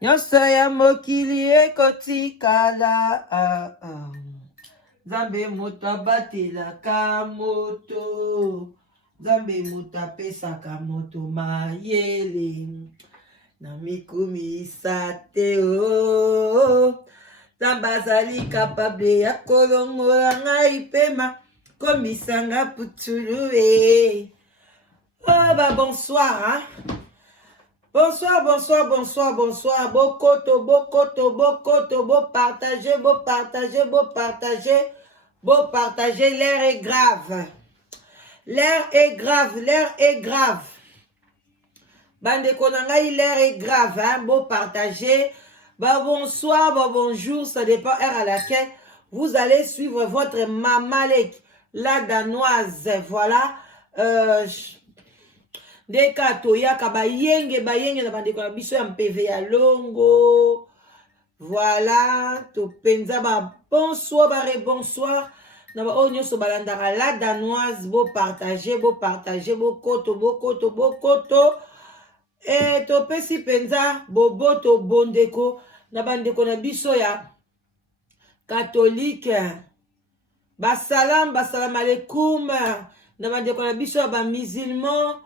Nyonso ya mokili ekotikala Nzambe moto abatelaka moto Nzambe moto apesaka moto mayele na mikumisa te Nzambe azali kapable ya kolongola ngai pema komisanga putulu bonsoir hein? Bonsoir, bonsoir, bonsoir, bonsoir. Bokoto, bokoto, bokoto, beau partager, beau partager, beau partager, beau partager. L'air est grave. L'air est grave, l'air est grave. Bande konangai, l'air est grave, hein. Beau partager. Bah bonsoir, bah bonjour, ça dépend heure à laquelle vous allez suivre votre mamalek, la danoise. Voilà. Deka toyaka bayenge na bandeko na biso ya mpv ya longo. Voilà, to penza ba bonsoir ba bonsoir na ba onyo so balandaka la danoise bo partager bokoto et to pesi penza boboto bondeko na bandeko na biso ya catholique. Basalam alaikum na bandeko na biso ya ba musulman.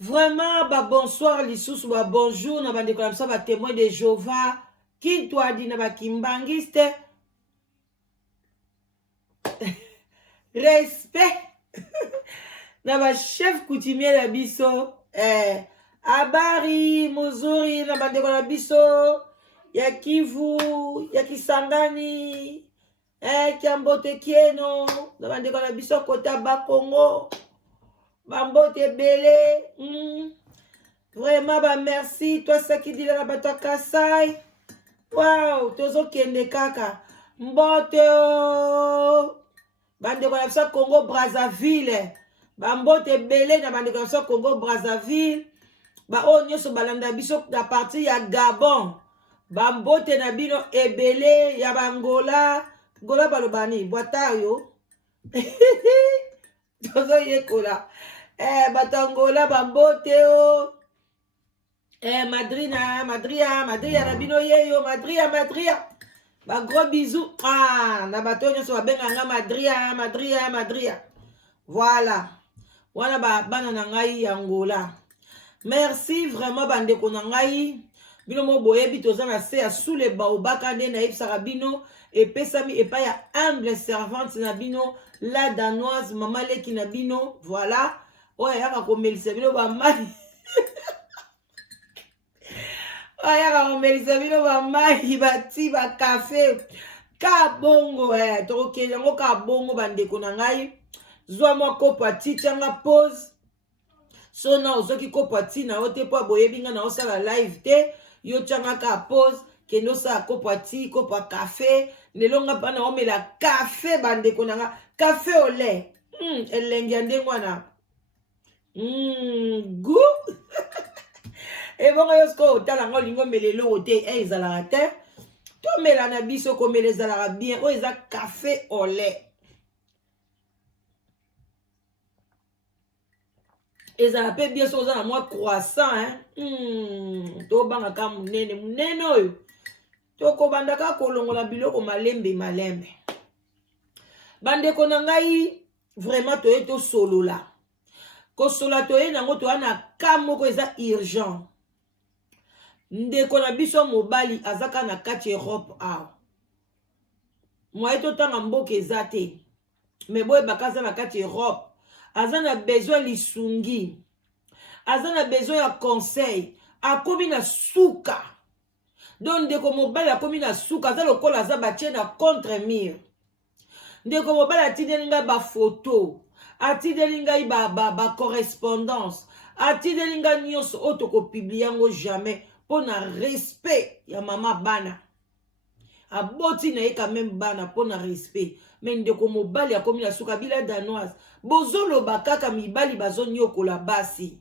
Vraiment, bah bonsoir, lissus, bah bonjour, na bande comme ça, bah témoin de Jéhovah, qui toi dit na bah kimbangiste, respect, na bah chef coutumier la biso, Abari, Mozori, na bande comme la biso, ya Kivu, ya Kisangani, Kiambote Kieno, na bande comme la biso, Kota Bakongo. Bambote belé, vraiment bah merci toi ça qui dit la bato Kasai. Wow, tozo kende kaka. Mbote bande ko na Congo Brazzaville. Bambote belé na bande ko na Congo Brazzaville. Ba onyo so balanda biso na partie ya Gabon. Bambote na bino ebele ya Bangola. Gola balobani boitayo. Tozo yekola. Batangola bambote Madria Rabino yeyo Madria ba gros bisous na batonyo so benga nga Madria voilà wana ba bana na ngai Angola. Merci vraiment bande ko na ngai bino mo boyebi toza na se ya sous les baobaka nde na yebisaka bino epesami epa ya humble servante na bino la danoise mama leki na bino. Voilà. Oya yaka komelisa bino ba mai. Oya yaka komelisa bino ba mai bati ba café ka bongo toke yango ka bongo bandeko na ngai zwa mo kopa tichanga pause so na ozoki kopa tina ote po boyebi nga na osala live te yo changa ka pause kendo sa kopa ti kopa café nelonga pana omela café bandeko na nga café au lait elengi ndengwana goût. Et bon, yosko otala ngo lingo melelo ote ezala te. To melana biso ko melezala bien. O eza café au lait. Ezala pe bien so za na moi croissant hein. To banga ka munene oyo. To ko bandaka kolongola biloko malembe. Bande ko na ngai vraiment to eto solola. Kosola toye nango to ana kamoko eza urgent. Ndeko na biso mobali azaka na kati Europe Moi to tanga mboka eza te. Me boye bakaza na kati Europe. Azana besoin lisungi. Azana besoin ya conseil. Akomi na suka. Donc ndeko mobali akomi na suka. Aza lokola aza batie na contre mur. Ndeko mobali atindeli nga ba photo. Atideli ngai ba correspondance. Atideli ngai nyonso oto ko publier yango jamais pour na respect ya mama bana. Aboti na ye quand même bana pour na respect. Mais ndeko mobali akomi na suka bila danoise. Bozolo bakaka mibali bazonyokola basi.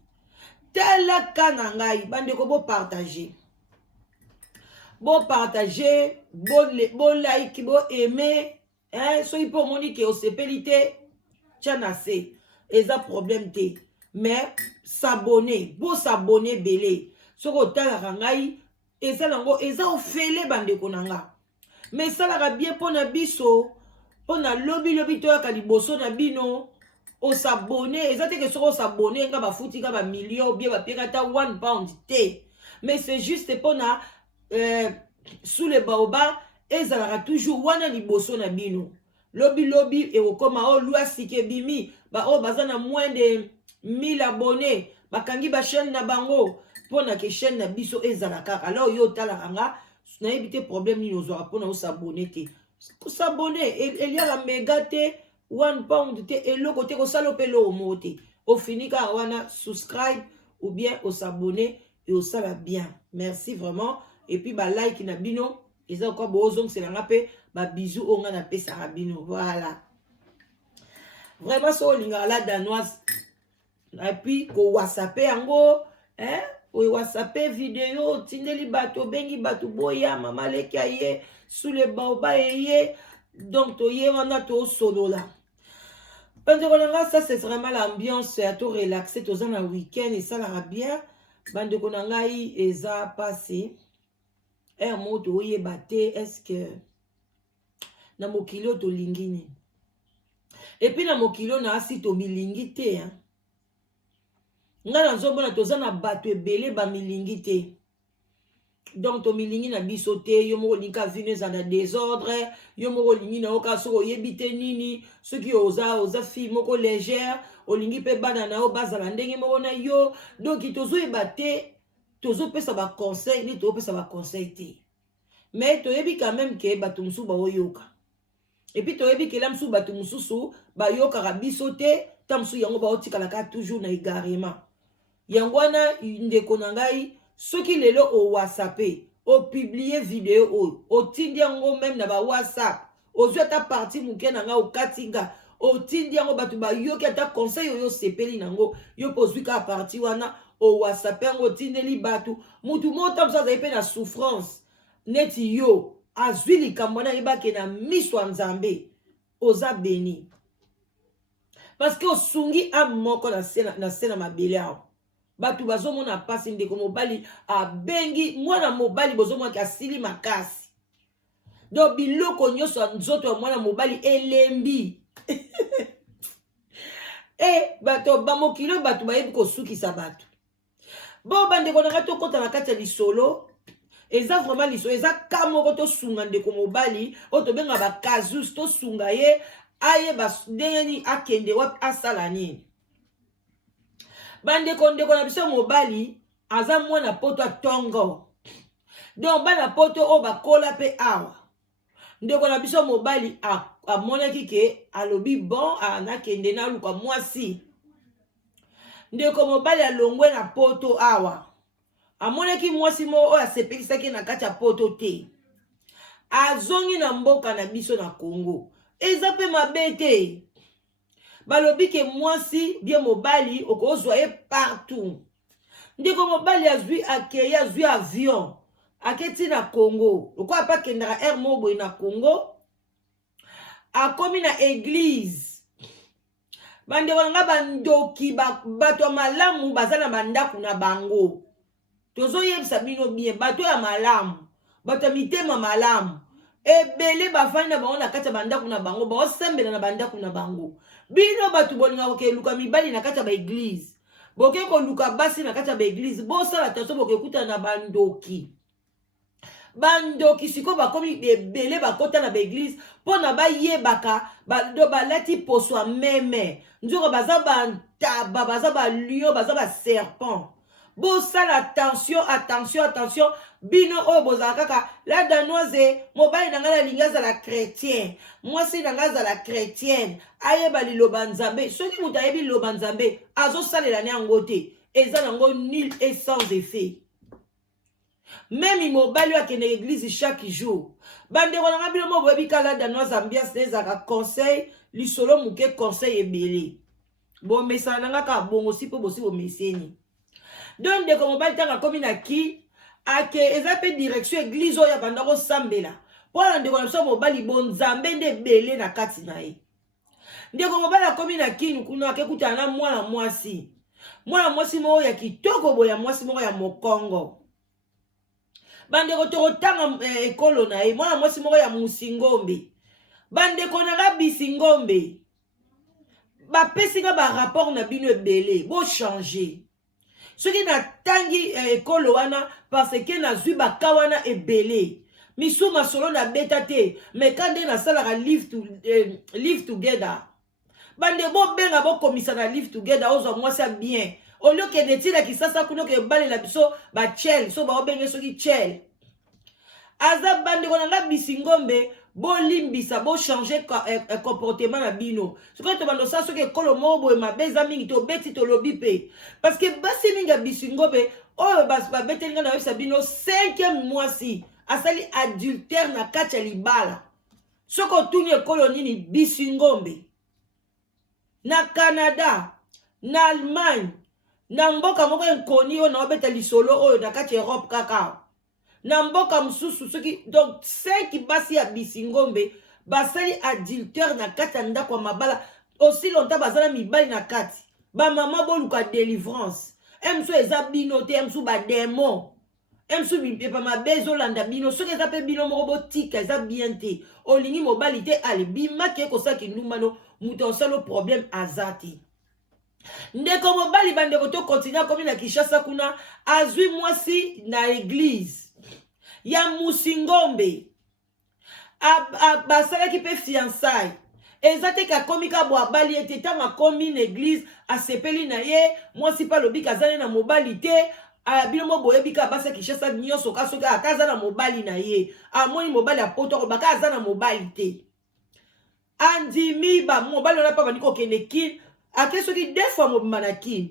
Tela kana ngai bandeko bo partager. Bo partager, bo like, bo aimer. So il peut monique au sepelité. Tianase, eza problème te. Mais s'abonner, beau s'abonner belé. Soko tala ngai eza nango eza ofele bandeko na nga mais esalaka bien mpo na biso mpo na lobi toyaka liboso na bino osabone eza te ke soki osabone nga bafuti ka bamilio bie bapieka ata 1 pound te mais c'est juste mpo na sous le baoba ezalaka toujours wana liboso na bino lobi ekokoma o lwa sike ebimi baoyo baza na moins de 1000 abonnés bakangi bachaîne na bango mpo na ke chaîne na biso ezala kaka alors yo otalaka nga nayebi te problème nini ozwaka mpo na osabone te kosabone eliaka mega te 1 pound te eloko te kosala mpe eloko moko te ofini kaka wana subscribe ou bien osabone et osala bien merci vraiment et puis balike na bino eza okwa boozongisela nga mpe babizu oyo nga napesaka bino voilà vraiment so olingaka la danoise et puis kowhatsappe yango owhatsappe video otindeli bato obengi bato boya mama leki aye sous le baoba eye donc toye wana tosolola bandeko na nga ça c'est vraiment l'ambiance ya to relaxe toza na week-end esalaka bien bandeko na ngai eza pasi mo toyeba te estce na mokili oyo tolingi nini epuis na mokili oyo na asi tomilingi te nga nazomona toza na bato ebele bamilingi te donc tomilingi na biso te yo moko olingi avino eza na désordre yo moko olingi na oka soki oyebi te nini soki oza fille moko légère olingi mpe bana na yo bazala ndenge moko na yo donc tozoyeba te tozopesa baconseil nde tozopesa baconseil te mais toyebi quand même ke bato mosusu baoyoka epuis toyebi kela mosusu bato mosusu bayokaka biso te ta mosusu yango baotikalaka toujours na égarement yango wana ndeko na ngai soki lelo owhatsappe opiblie video oyo otindi yango meme na bawhatsapp ozwi ata parti moke na ngai okati nga otindi yango bato bayoki ata conseil oyo osepeli nango yo mpe ozwi kaka parti wana owhatsappe yango otindeli bato mutu moko ta mosusu azali mpe na souffrance neti yo azwi likambo wana ayebake na miso ya nzambe oza beni parce que osungi ame moko na se na mabele awa bato bazomona pasi ndeko mobali abengi mwana mobali bozomonaki asili makasi donc biloko nyonso ya nzoto ya mwana mobali elembi bato bamokili bato bayebi kosukisa bato bo bandeko na ngai tokota na kati ya lisolo eza vraiment lisolo eza ka moko tosunga ndeko mobali oyo tobenga bakazus tosunga ye ayeba ndenge nini akende wapi asala nini bandeko na biso mobali aza mwana poto atongo donc bana poto oyo bakola mpe awa ndeko na biso mobali amonaki ke alobi bon anakende naluka mwasi ndeko mobali alongwe na poto awa amonaki mwasi moko oyo asepekisaki na kati ya poto te azongi na mboka na biso na Congo eza mpe mabe te balobi ke mwasi bien mobali okozwa ye partout ndeko mobali azwi avion aketi na Congo lokwa apa kendaka air moboye na Congo akomi na église bandeko nga bandoki bato ya malamu baza na bandako na bango tozoyebisa bino bien bato ya malamu bato ya mitema malamu ebele bafandi na bango na kati ya bandako na bango baosembela na bandako na bango bino bato bolingaka kokeluka mibali na kati ya baeglise boke koluka basi na kati ya baeglise bosala attention bokekutana na bandoki sikoyo bakomi ebele bakota na baeglise mpona bayebaka balati poso ya meme nzoko baza bantaba baza balion baza baserpent bosala attention bino oyo bozala kaka la danoise mobali na ngai nalingi azala chrétien mwasi na ngai azala chrétienne ayeba liloba nzambe soki moto ayebi liloba nzambe azosalela ne yango te eza nango nul et sans effet même mobali oyo akende église chaque jour bandeko na ngai bino mo boyebi ka la danoise ambiance ezalaka conseil lisolo moke conseil ebele bomesana na ngai kaka bongosi mpo bosi bomeseni donc ndeko mobali ntango akomi na ki ake eza mpe direction église oyo abanda kosambela mpona ndeko na biso mobali bonzambe nde ebele na kati na ye ndeko mobali akomi na kini kuna akekutana na mwana mwasi moko ya kitoko boye ya mwasi moko ya mokongo bandeko tokotanga ekolo na ye mwana mwasi moko ya Musingombe bandeko nanga Bisingombe bapesinga barapport na bino ebele bochange soki natangi ekolo wana parce que nazwi baka wana ebele misu masolo na beta te mais quand nde nasalaka live together bande bobenga bokomisa na live together ozwa mwasi ya bien olio kende ntina kisasa kuna okebalela biso bachel so baobenge soki chel aza bandeko nanga Bisingombe bolimbisa bochange comportement na bino soki tobando sa soki ekolo moko boye mabe eza mingi tobeti tolobi mpe parce que basi mingi ya Bisingombe oyo babetelinga na yebisa bino 5e mwasi asali adultère na kati ya libala soki otuni ekolo nini Bisingombe na Canada na Allemagne na mboka moko enkoni oyo na obeta lisolo oyo na kati ya Europe kaka na mboka mususu soki donc 5 basi ya Bisingombe basali adultère na kati ya ndako ya mabala aussi longtemps bazala mibali na kati ba mama boluka délivrance emso eza bino te emso ba démon emso bipepa mabezo landa bino soki eza pe bino moko botika eza bien te olingi mobali te ale bimaki ekosaki ndumano muto osalo problème azati ndeko mobali bandeko to continue komi na Kinshasa kuna azwi mwasi na église ya Musingombe basalaki pe fiançailles eza te kakomi ka bo abali ete ntango akomi na église asepeli na ye mwasi mpe alobi kazali na mobali te bino mo boyebi ka basi ya Kinshasa nyonso ka soki ata aza na mobali na ye amoni mobali apoto akobaka aza na mobali te andimi mobali wana mpa bandi kokende kine ake soki 2 fois mobima na kine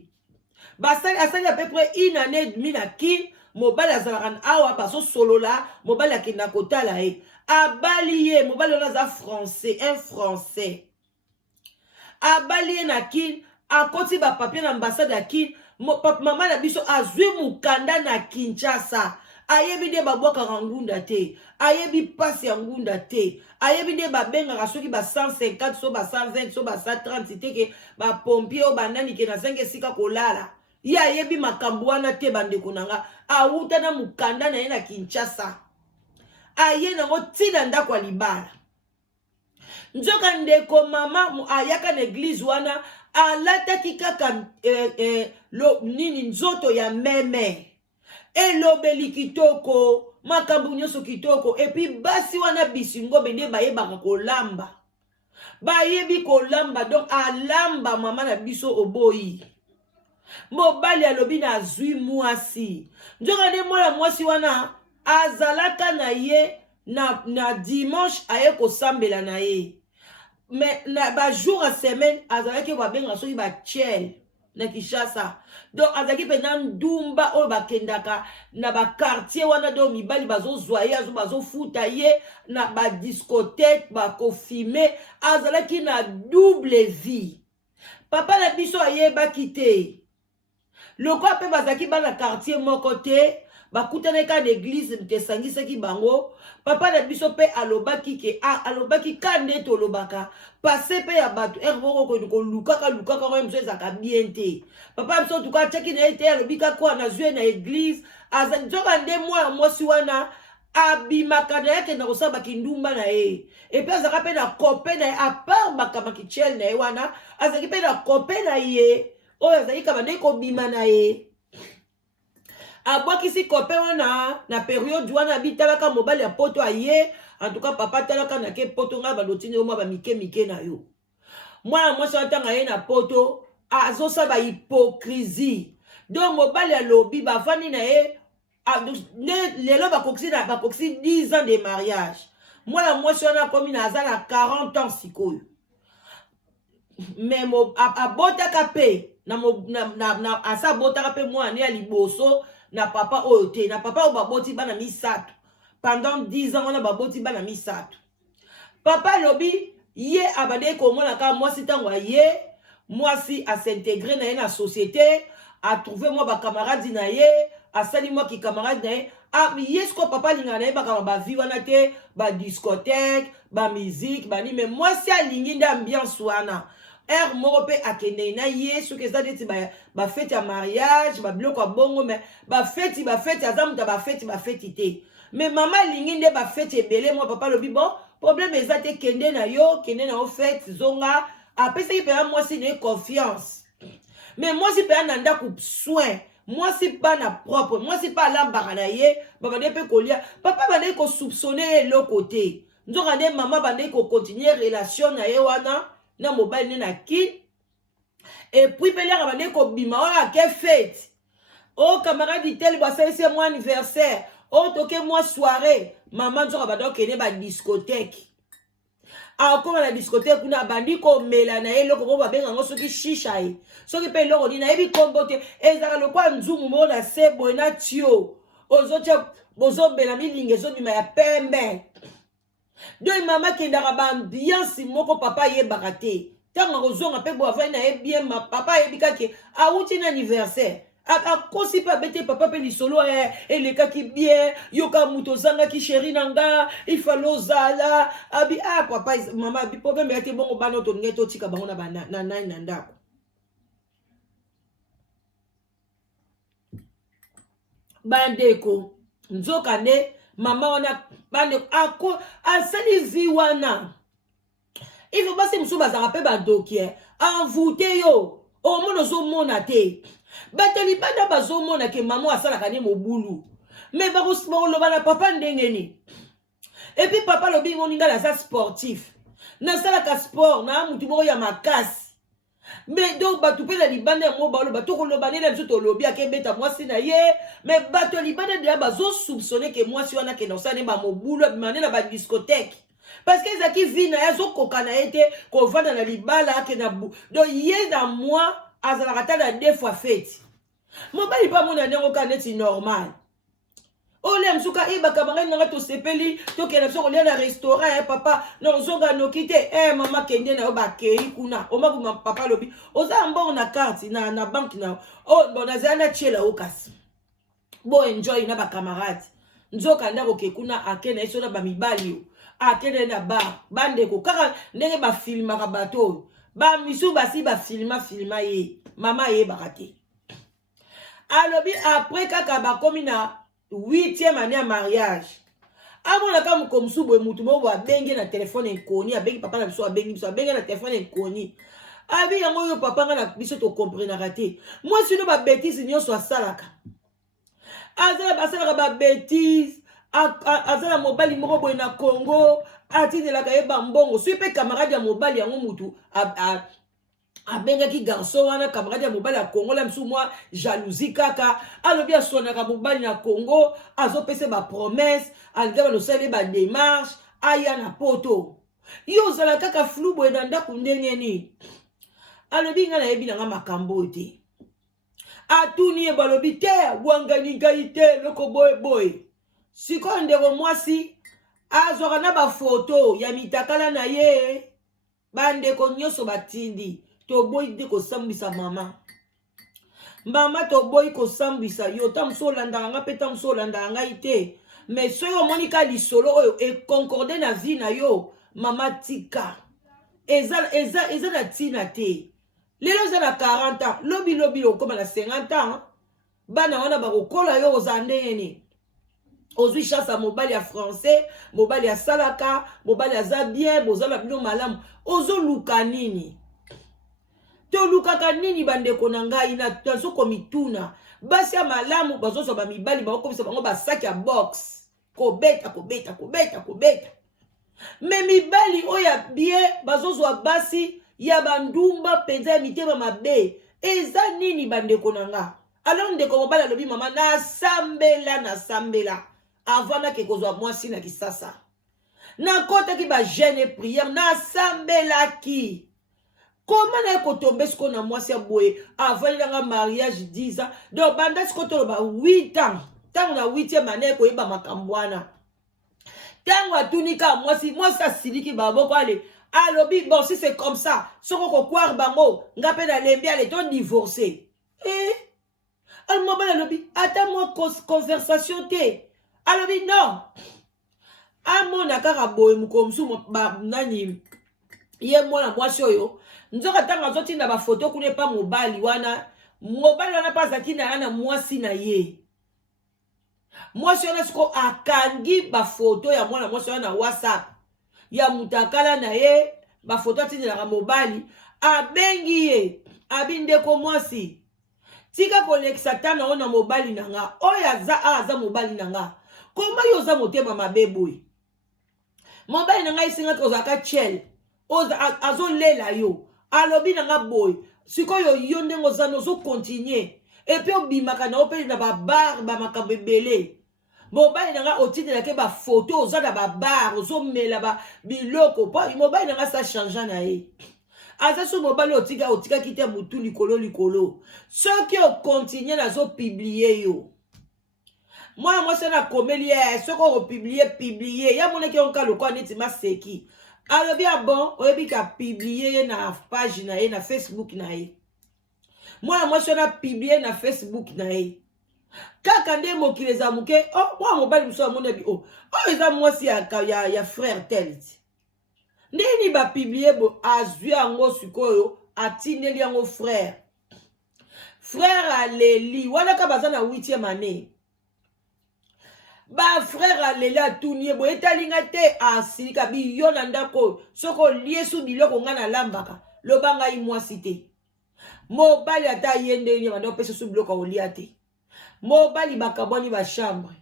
asali à peu près 1 année et demie na kine mobali azalaka awa bazosolola mobali akenda kotala ye abali ye mobali wana aza français un français abali ye na kine akoti bapapier na ambassade ya kine mama na biso azwi mukanda na Kinshasa ayebi nde babwakaka ngunda te ayebi pasi ya ngunda te ayebi nde babengaka soki ba 150 so ba 120 so ba 130 teke bapompier oyo banani ke na zenge esika kolala ye ayebi makambo wana te bandeko nanga awuta na mukanda na ye na Kinshasa aye nango ntina ndako ya libala nzoka ndeko mama ayaka na église wana alataki kaka nini nzoto ya meme elobeli kitoko makambo nyonso kitoko epi basi wana Bisingombe nde bayebaka kolamba bayebi kolamba donc alamba mama na biso oboyi mobali alobi na azwi mwasi nzoka nde mwana mwasi wana azalaka na ye na dimanche aye kosambela na ye mais na ba jour à semaine azalaki babenga soki bachel na Kinshasa donc azalaki pe na ndumba oyo bakendaka na bakartier wana do mibali bazozwa ye bazofuta ye na badiscothèque bakofime azalaki na double vie papa na biso ayebaki te lokwa mpe bazalaki bana quartier moko te bakutanaka na église tesangisaki bango papa na biso mpe alobaki ka nde tolobaka pase mpe ya bato moko kolukaka ngo moso ezalaka bien te papa biso tuka atiaki na ye te alobi kakwa nazwi ye na église nzoka nde mwana mwasi wana abimaka na ye akenda kosala bakindumba na ye epe azalaka mpe na kope na ye apart makamaki chel na ye wana azalaki mpe na kope na ye oyo azalaki kaba nde kobima na ye abwakisi kope wana na periode wana bitalaka mobali ya poto aye en tout cas papa talaka na ke poto nga balotini yo mwa bamike mike na yo mwana mwasi wana ntango aye na poto azosala bahypocrisie donc mobali alobi bafandi na ye lelo bakokisi 10 ans de mariage mwana mwasi wana akomi na aza na 40 ans sikoyo mais abotaka mpe asa abotaka mpe mwana ya liboso na papa oyo te na papa oyo baboti bana misato pendant 10 ans wana baboti bana misato papa alobi ye abandeki komona kaka mwasi ntango aye mwasi asintegre na ye na société atrouve mwa bakamaradi na ye asali mwa kikamaradi na ye ye siko papa alingaka na ye bakama bavi wana te badiscothèque bamusike banime mwasi alingi nde ambiance wana air moko pe akende na ye soki eza neti bafeti ya mariage babiloko ya bongo me bafeti aza moto ya bafeti te me mama alingi nde bafeti ebele mwa papa alobi bon problème eza te kende na yo fete zonga apesaki mpenza mwasi na ye confiance me mwasi mpenza na ndako soin mwasi pa na propre mwasi pa alambaka na ye babande mpe kolia papa bandeki kosoupçonne ye eloko te nzoka nde mama bandeki kocontinue relation na ye wana na mobali ne na kine epuis mpe liaka bandeki kobima oyo ake fete o camarade tel basalisi mwa anniversaire o toke mwa soirée mama nzoka banda okende badiscothèque akoma na discothèque kuna abandi komela na ye eloko moko babengango soki shisha ye soki mpe eloko nini nayebi kombo te ezalaka lokwa nzumu moko na se boye na tio ozotia bozobela milinga ezobima ya pembe donc mama akendaka baambiance moko papa ayebaka te ntango akozonga mpe bo avai na ye bien papa ayebi kake awuti na anniversaire akosi mpe abete papa mpe lisolo elekaki bien yoka moto ozangaki sheri na nga ifale ozala abi papa mama abi problème ya te bongo bana otoningai totika bango na nani na ndako bandeko nzoka nde mama wana bandeko asali vi wana ifo basi mosusu bazaka mpe badokie envoute yo omona ozomona te bato libanda bazomona ke mama asalaka ne mobulu me bakoloba na papa ndenge nini epuis papa lobi ngo ninga naza sportif nasalaka sport na mutu moko ya makasi me donc bato mpe na libanda ya mo baloba tokoloba nini biso tolobi akebeta mwasi na ye me bato ya libanda deya bazosoupçonne ke mwasi wana kende osala ne bamobulu abima ne na badiscothèque parce que ezalaki vi na ye azokoka na ye te kovanda na libala akenda donc ye na moi azalaka ta na 2 fois fete mobali mpe amona ndenge oka neti normal olia msuka bakaba ngai nanga tosepeli tokenda biso kolia na restaurant ya papa na ozonga noki te mama kende na yo bakei kuna omabuma papa alobi oza mbongo na carte na banke na bon nazala na tiela o kasi bo enjoy na bakamarade nzoka ndako ke kuna akende ye so na bamibali yo akende na bar bandeko kaka ndenge bafilmaka bato oyo bamisu basi bafilma ye mama ayebaka te alobi après kaka bakomi na 8e année ya mariage amonaka mokomusu boye mutu moko abenge na telefone ekoni abengi papa na biso abengi biso abenge na telefone ekoni abi yango oyo papa nga na biso tokomprenaka te mwasi no babétise nyonso asalaka asalaka babétise aza na mobali moko boye na Congo atindelaka ye bambongo soki mpe camarade ya mobali yango mutu abengaki garçon wana camarade ya mobali ya Congo la misu mwa jalousie kaka alobi asonaka mobali na Congo azopesa bapromese alinga banosali badémarche aya na poto yo ozala kaka flou boye na ndako ndenge nini alobi nga nayebi nanga makambo te atuni ye balobi te wangani ngai te loko boye sikoyo ndeko mwasi azwaka na bafoto ya mitakala na ye bandeko nyonso batindi toboyi nde kosambwisa mama toboyi kosambwisa yo ta mosu olandaka nga mpe ta mosu olandaka ngai te mais soki omoni ka lisolo oyo ekoncorde na vie na yo mama tika eza na ntina te lelo oza na 40 ans lobi okoma na 50 ans bana wana bakokola yo oza ndenge nini ozwi chance ya mobali ya français mobali ya salaka mobali aza bien bozala bino malamu ozoluka nini tolukaka nini bandeko na ngai nazokomituna basi ya malamu bazozwa bamibali bakokomisa bango basaki ya box kobeta me mibali oyo ya bien bazozwa basi ya bandumba mpenza ya mitema mabe eza nini bandeko na nga alors ndeko mobali alobi mama nasambela avant nake kozwa mwasi na kisasa nakotaki bagene priere nasambelaki koma naye kotombe siko na mwasi ya boye avant ilanga mariage 10 ans donc banda siko toloba 8 ans ntango na 8e année koyeba makambo wana ntango atunika mwasi asiliki baboko ale alobi bon si c'est comme ça soko kokware bango nga mpe nalembi ale to divorce almobali alobi ata mwa conversation te alobi non amona kaka boye mokomusu nani ye mwana mwasi oyo nzoka tanga azotinda bafoto kuna epa mobali wana mpa azalaki na na mwasi na ye mwasi wana siko akangi bafoto ya mwana mwasi wana na whatsapp ya mutakala na ye bafoto atindelaka mobali abengi ye abi ndeko mwasi tika kolekisa tana ona mobali na nga oyo aza mobali na nga koma yo oza motema mabe boye mobali na nga esengaki ozalaka chele azolela yo alobi na nga boye sikoyo yo ndenge oza nozokontinue epuis obimaka na opeli na babar bamakambo ebele mobali na nga otindelaki bafoto oza na babar ozomela biloko po mobali na nga sa changea na ye aza so mobali otikaki te mutu likolo soki okontinue nazopiblie yo mwana mwasi na akomeli ye soki okopiblie ya monaki yonka lokwa neti maseki alobi ya bon oyebi ka piblie ye na page na ye na Facebook na ye mwana mwasi wana piblie na Facebook na ye kaka nde mokili eza moke mwana mobali mosu amonabi oyo eza mwasi ya frère tel ndeni bapiblie bo azwi yango sikoyo atindeli yango frère aleli wana ka baza na 8e année bafrère aleli atuni ye boye etalinga te asilika biyo na ndako soko olie su biloko nga na lambaka loba ngai mwasi te mobali ata ye ndeni banda opesa su biloko aolia te mobali bakabwani bachambre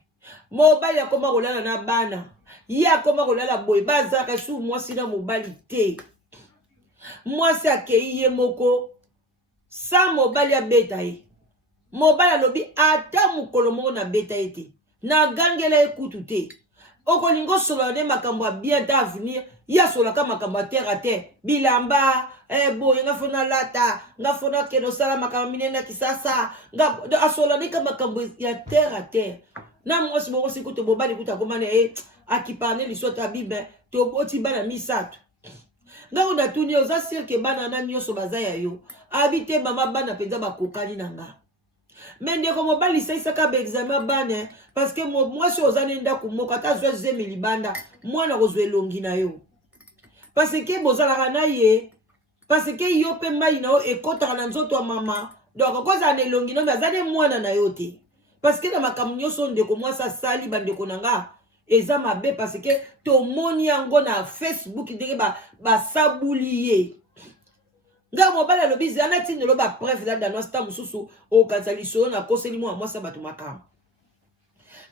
mobali akoma kolala na bana ye akoma kolala boye bazaka su mwasi na mobali te mwasi akei ye moko sa mobali abeta ye mobali alobi ata mokolo moko na beta ye te na gangela ekutu te okolingo solola nde makambo ya bien ta avenir ye asolaka makambo ya terre a terre bilamba boye nga fona lata nga fona kende osala makambo minene na kisasa asolola ndeka makambo ya terre a terre na mwasi moko siku to bobali kuta komana ye akipane liso ta bibe toboti bana misato nga ona tuni oza sirke bana na nyonso baza ya yo abi te mama bana mpenza bakokani na nga me ndeko mobali esaisaka baexamen bana parce que mwasi oza ne ndako moko ata azwa zemi libanda mwana kozwa elongi na yo parce que bozalaka na ye parce que yo mpe mai na yo ekotaka na nzoto ya mama donc akozala na elongi na yo me aza ne mwana na yo te parce que na makambo nyonso ndeko mwasi asali bandeko na nga eza mabe parce que tomoni yango na Facebook ndenge basabuli ye nga mobali alobi zana tindelo bapreuve la dano sta mosusu okanisa lisolo na koseli mwa mwasi bato makambo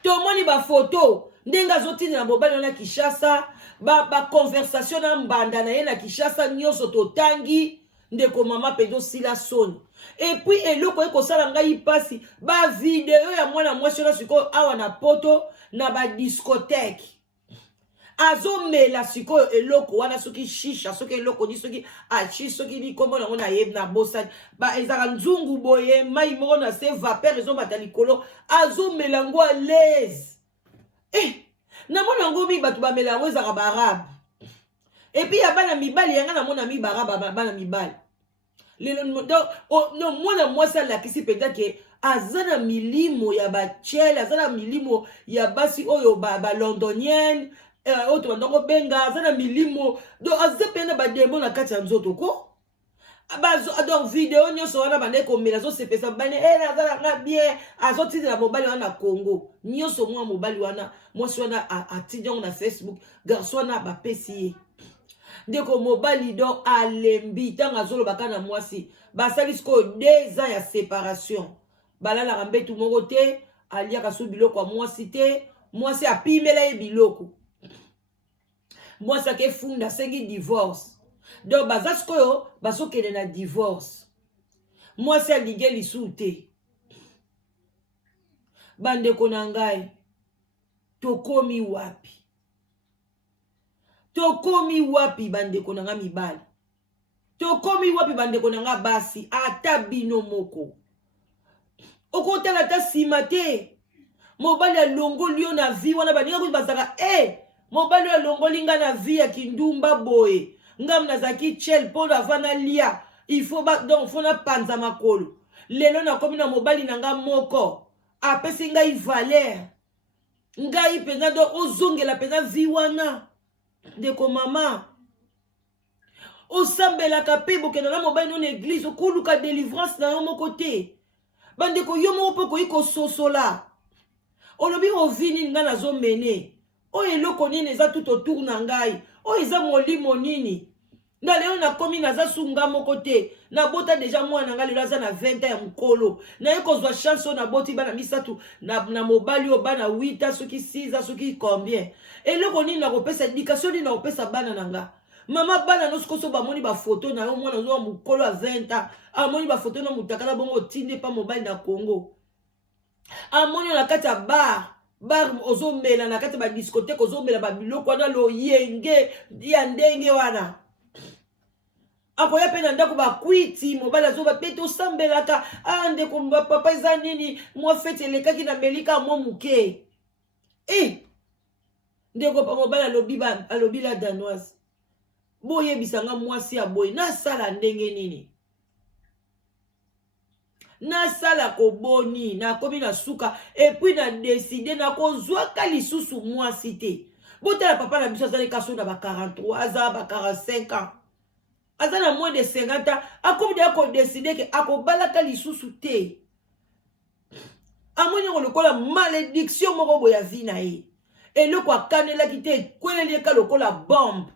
tomoni bafoto ndenge azotindela mobali wana Kinshasa baconversation na mbanda na ye na Kinshasa nyonso totangi ndeko mama mpenza osila soni epuis eloko ekosala ngai mpasi bavideo ya mwana mwasi wana sikoyo awa na poto na badiscothèque azomela sikoyo eloko wana soki shisha soki eloko ni soki achi soki likombo nango nayebi na bosani ezaka nzungu boye mai moko na se vapeur ezomata likolo azomela yango a l'aise namona yango mi bato bamela yango ezaka baarabe epuis ya bana mibali yanga namona mi baarabe bana mibali no mwana mwasi alakisi mpenza ke aza na milimo ya bachele aza na milimo ya basi oyo balondonienne oyo tobandako benga aza na milimo donc aza mpe na bademo na kati ya nzoto ko donc video nyonso wana bande komela azosepesa bane aza nanga bien azotindela mobali wana na Congo nyonso mwa mobali wana mwasi wana atindi yango na Facebook garso wana bapesi ye ndeko mobali donc alembi ntango azolobaka na mwasi basali sikoyo 2 ans ya séparation balalaka mbetu moko te aliaka so biloko ya mwasi te mwasi apimela ye biloko mwasi akefunda asengi divorce donc baza sikoyo bazokende na divorce mwasi alingi lisu te bandeko na ngai tokomi wapi bandeko na nga mibali tokomi wapi bandeko na nga basi ata bino moko okotala ata nsima te mobali alongoli yo na vi wana baninga kuti bazaka mobali alongoli nga na vi ya kindumba boye ngam nazalaki chel mpo avana lia donc fo napanza makolo lelo nakomi na mobali na nga moko apesi ngai valeur ngai mpenza do ozongela mpenza vi wana ndeko mama osambelaka pe bokenda na mobali non église okoluka délivrance na yo moko te bandeko yo moko mpe koyi kososola olobi ovini nga nazomene oyo eloko nini eza tout autour na ngai oyo eza molimo nini na lelo nakomi naza sunga moko te nabota deja mwana nga lelo aza na 20 ya mokolo naye kozwa chance oyo naboti bana misatu na mobali oyo bana 8 soki 6 soki combien eloko nini nakopesa éducation nini nakopesa bana na nga mama bana no sikoso bamoni bafoto na yo mwana ozo mokolo ya 20 amoni bafoto na mutakala bongo otinde pa mobali na Congo amoni na kati ya bar ozomela na kati ya badiscothèque ozomela babiloko wana loyenge ya ndenge wana akoya pe na ndako bakwiti mobali azoba pe tosambelaka ndeko papa eza nini mwa fete elekaki na melika mwa muke ndeko pa mobali alobi la danoise boyebisanga mwasi ya boye nasala ndenge nini nasala koboni nakomi na suka epuis na deside nakozwaka lisusu mwasi te botala papa na biso azali kaso na ba 43 aza ba 45 ans aza na moins de 50 ans akomi deya kodeside ke akobalaka lisusu te amoni yango lokola malédiction moko boye ya vi na ye eloko akanelaki te ekweleli eka lokola bombe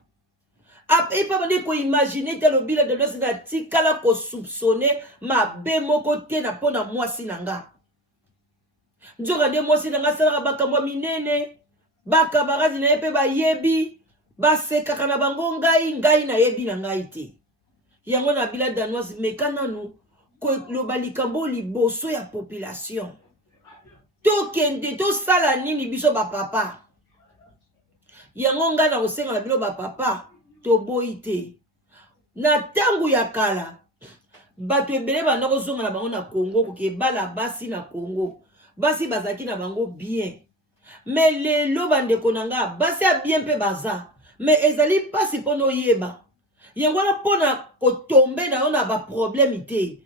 epa bande koimagine te lobila de nosi na tikala kosoupçonne mabe moko te na mpo na mwasi na nga nzoka nde mwasi na nga asalaka bakambo minene bakamaradi na ye mpe bayebi basekaka na bango ngai nayebi na ngai te yango na bila danoise meka nanu koloba likambo liboso ya population tokende tosala nini biso bapapa yango ngai na kosenga na bino bapapa toboyi te na ntango ya kala bato ebele banda kozonga na bango na Congo koke bala basi na Congo basi bazalaki na bango bien mais lelo bandeko na nga basi ya bien mpe baza mais ezali pasi mpona oyeba yango wana mpona kotombe na yo na baproblème te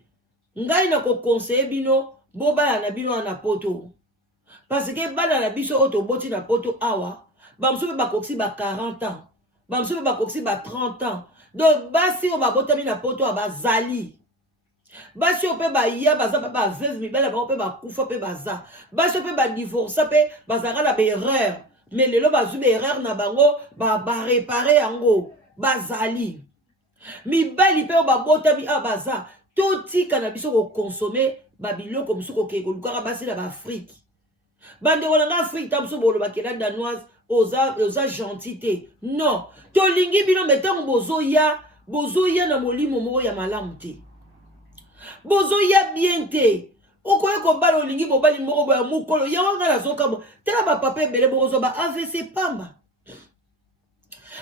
ngai na kokonseye bino bobala na bino na poto parce que bana na biso oyo toboti na poto awa bamosusu mpe bakokisi ba 40 ans bamosusu mpe bakokisi ba 30 ans donc basi oyo babotami na poto awa bazali basi oyo mpe baya baza mpe baveuve mibale bango mpe bakufa mpe baza basi oyo mpe badivorsa mpe bazalaka na baerreur mais lelo bazwi baerreur na bango barepare yango bazali mibali mpe oyo babotami awa baza totika na biso kokonsome babiloko mosusu kokee kolukaka basi na baafrike bandeko na nga afrike ta mosusu bolobakela danoise oza gentil te non tolingi bino me ntango bozoya na molimo moko ya malamu te bozoya bien te okoki kobala olingi bobali moko boya mokolo yango ngai nazokamba tala bapapa ebele bokozwa ba AVC pamba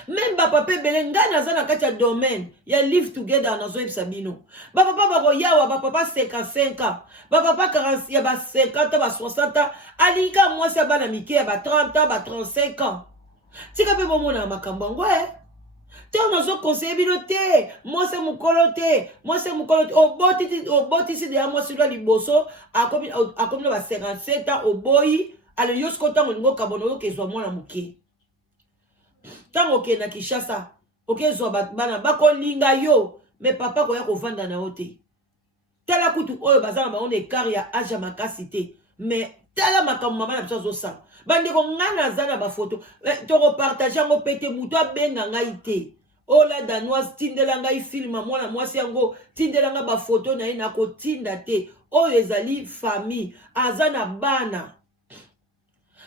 même bapapa ebele ngai naza na kati ya domaine ya live together nazoyebisa bino bapapa bakoyawa bapapa 55 ans bapapa 40 ya ba 50 ba 60 ans alingi ka mwasi ya bana mike ya ba 30 ans ba 35 ans tika mpe bomona makambo yango ntango nazokonseye bino te mwasi mokolo te obotisi deya mwasi lwa liboso akomi na ba 57 ans oboyi ale yo siko ntango olingi okabona oyokezwa mwana moke ntango okende na Kinshasa okezwa bana bakolinga yo me papa koya kovanda na yo te tala kutu oyo baza na bango na ekart ya age ya makasi te me tala makambo mama na biso azosala bandeko ngai naza na bafoto tokopartage yango mpe te moto abenga ngai te ola danoise tindela ngai filme mwana mwasi yango tindela ngai bafoto na ye nakotinda te oyo ezali famille aza na bana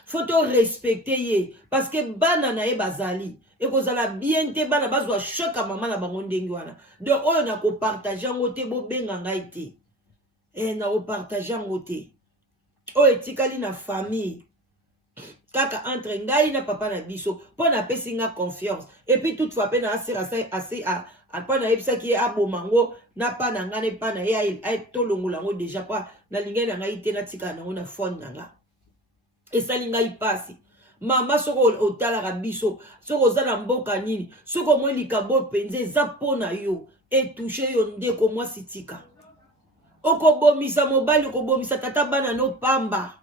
foto respecte ye parce que bana na ye bazali ekozala bien te bana bazwa shoka mama na bango ndenge wana donc oyo nakopartage yango te bobenga ngai te nakopartage yango te oyo etikali na famille kaka entre ngai na papa na biso mpo napesi nga confiance et puis toutefois mpe na asira assez mpo nayebisaki ye abomango na pa na ngai ne pa na ye tolongola yango deja mpo nalingai na ngai te natikala nango na fone na nga esali ngai pasi mama soko otalaka biso soko oza na mboka nini soko omoi likambo mpenza eza mpo na yo etushe yo ndeko mwasi tika okobomisa mobali okobomisa tata bana no pamba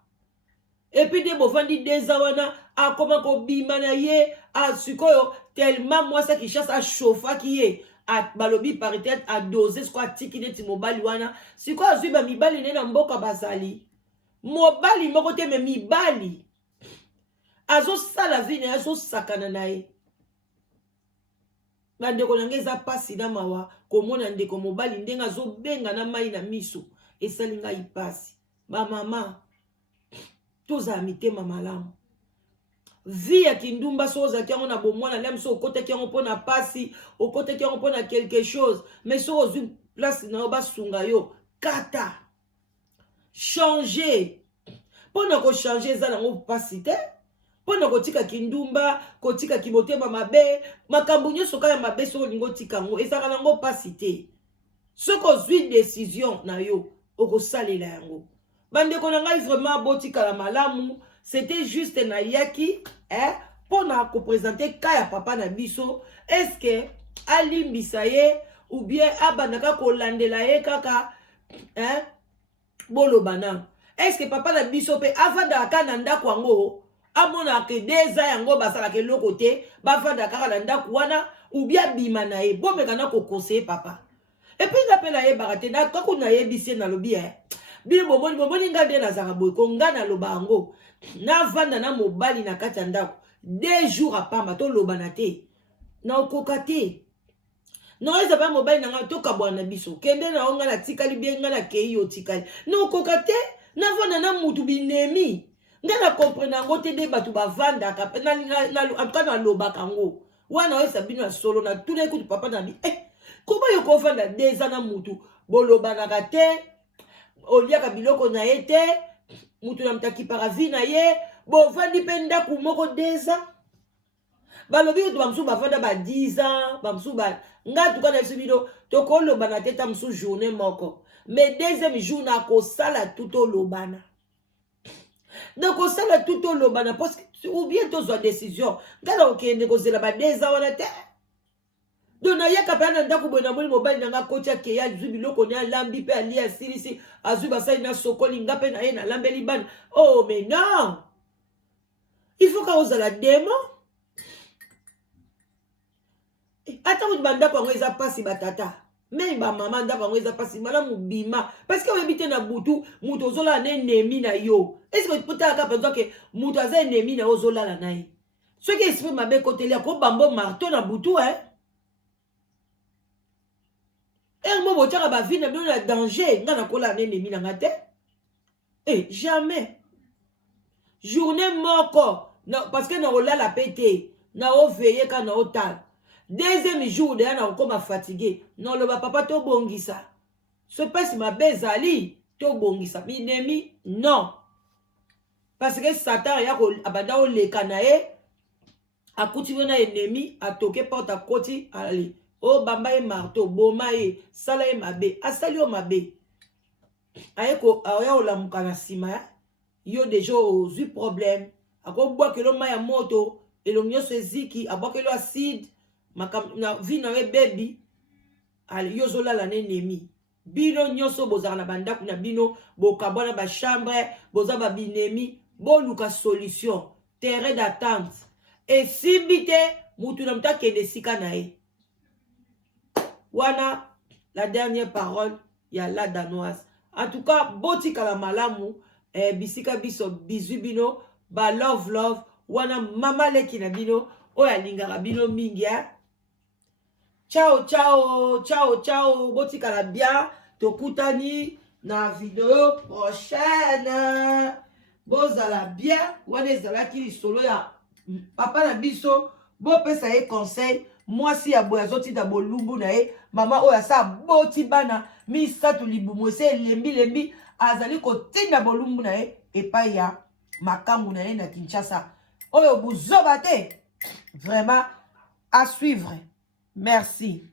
epuis nde bovandi deza wana akoma kobima na ye asikoyo tellement mwasi Kinshasa ashofaki ye balobi peut-être a doser ce quoi tiki neti mobali wana si quoi azwi ba mibali ne na mboka bazali mobali moko te me mibali azo sala vie na azo sakana na ye bandeko na nge eza pasi na mawa komona ndeko mobali ndenge azobenga na mai na miso esali ngai pasi bamama tozala mitema malamu vie ya kindumba so ozalaki yango na bomwana lem so okotaki yango mpo na pasi okotaki yango mpo na quelque chose mais so ozwi place na yo basunga yo kata changer mpo na kochange eza nango pasi te mpo na kotika kindumba kotika kimotema mabe makambo nyonso kaka mabe soki olingi otika yango ezalaka nango pasi te soki ozwi décision na yo okosalela yango bandeko na ngai vraiment botikala malamu c'était juste na yaki pour na représenter kaya papa na biso est-ce que alimbisa ye ou bien abandaka kolandela ye kaka bolobana est-ce que papa na biso pe avanda kana ndako yango amona ke deza yango basala ke loko te bavanda kaka na ndako wana ou bien bima na ye bomeka na ko conseiller papa et puis ngapela ye barate na kako na ye bise na lobi bino bomoni ngade na zaka boy ko ngana loba yango na vanda na mobali na kati ya ndako 2 jours apamba to loba na te na okoka te na eza ba mobali na nga to kabwana biso kende na onga na tikali bien nga na kei yo tikali na okoka te na vanda na mutu binemi nga na comprendre ngo te de batu ba vanda ka na en tout cas na loba kango wana eza bino solo na tout les coups papa na bi comment yo ko vanda 2 ans na mutu boloba na ka te oliaka biloko na ye te mutu na mtaki para vie na ye bovandi mpe ndako moko 2 ans balobi kutu bamosusu bavanda ba 10 ans bamosusu nga tuka na biso bino tokoloba na te ta mosusu journée moko mais 2e jour na kosala tout olobana na kosala tout olobana parce que ou bien tozwa décision nga na okende kozela ba 2 ans wana te donc nayaka mpe na ndako boye namoni mobali na nga koti akeye azwi biloko ne alambi mpe alia asilisi azwi basali na sokoli nga mpe na ye nalambeli bana oh mais non il faut ka ozala demo ata kuti bandako yango eza pasi batata me bamama ndako yango eza pasi malamu bima parce que oyebi te na butu mutu ozolala na enemi na yo eske otalaka mpenza ke mutu aza enemi na yo ozolala na ye soki esprit mabe ekoteli akobambo marteau na butu mo botiaka bavi na bino na danger nga nakolala na enemi na nga te jamais journée moko parce que na olala mpe te na oveye ka na otala 2e jour deya na okoma fatigué na oloba papa tobongisa so pesi mabe ezali tobongisa minemi non parce que satan ya abanda oleka na ye akuti we na enemi atoke porte akoti ali o bamba ye marteau boma ye sala ye mabe asali yo mabe aya olamuka na nsima yo deja ozwi problème akobwakelo mai ya moto elongi nyonso eziki abwakelo acide na vi na ye bebi ali yo ozolala na enemi bino nyonso bozala na bandako na bino bokabwana bachambre boza babinemi boluka solution terrain d'attente esimbi te mutu na mutu akende esika na ye wana la dernière parole ya la danoise en tout cas botikala malamu bisika biso bizwi bino ba love wana mama leki na bino oyo alingaka bino mingi ciao botikala bien tokutani na video prochaine bozala bien wana ezalaki lisolo ya papa na biso bopesa ye conseil mwasi ya boye azotinda bolumbu na ye mama oyo asa boti bana misato libumu ese elembi azali kotinda bolumbu na ye epai ya makambu na ye na Kinshasa oyo buzoba te vraiment à suivre merci.